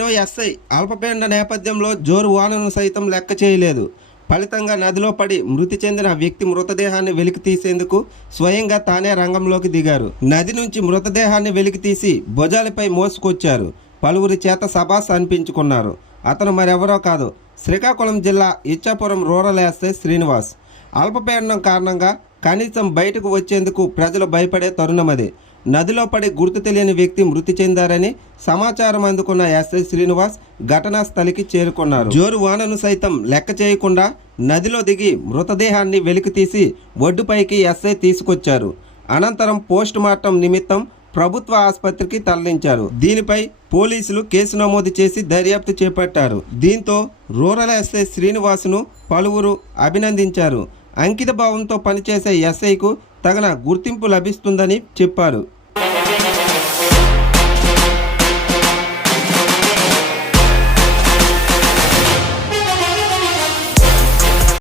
అయిన ఎస్ఐ అల్పపీడన నేపథ్యంలో జోరు వానను సైతం లెక్క చేయలేదు. ఫలితంగా నదిలో పడి మృతి చెందిన వ్యక్తి మృతదేహాన్ని వెలికి తీసేందుకు స్వయంగా తానే రంగంలోకి దిగారు. నది నుంచి మృతదేహాన్ని వెలికి తీసి భుజాలపై మోసుకొచ్చారు. పలువురి చేత సబాస్ అనిపించుకున్నారు. అతను మరెవరో కాదు, శ్రీకాకుళం జిల్లా ఇచ్చాపురం రూరల్ ఎస్ఐ శ్రీనివాస్. అల్పపీడనం కారణంగా కనీసం బయటకు వచ్చేందుకు ప్రజలు భయపడే తరుణమది. నదిలో పడి గుర్తు తెలియని వ్యక్తి మృతి చెందారని సమాచారం అందుకున్న ఎస్ఐ శ్రీనివాస్ ఘటనా స్థలికి చేరుకున్నారు. జోరు వానను సైతం లెక్క చేయకుండా నదిలో దిగి మృతదేహాన్ని వెలికితీసి ఒడ్డుపైకి ఎస్ఐ తీసుకొచ్చారు. అనంతరం పోస్ట్ మార్టం నిమిత్తం ప్రభుత్వ ఆసుపత్రికి తరలించారు. దీనిపై పోలీసులు కేసు నమోదు చేసి దర్యాప్తు చేపట్టారు. దీంతో రూరల్ ఎస్ఐ శ్రీనివాస్ను పలువురు అభినందించారు. అంకిత భావంతో పనిచేసే ఎస్ఐకు తగిన గుర్తింపు లభిస్తుందని చెప్పారు.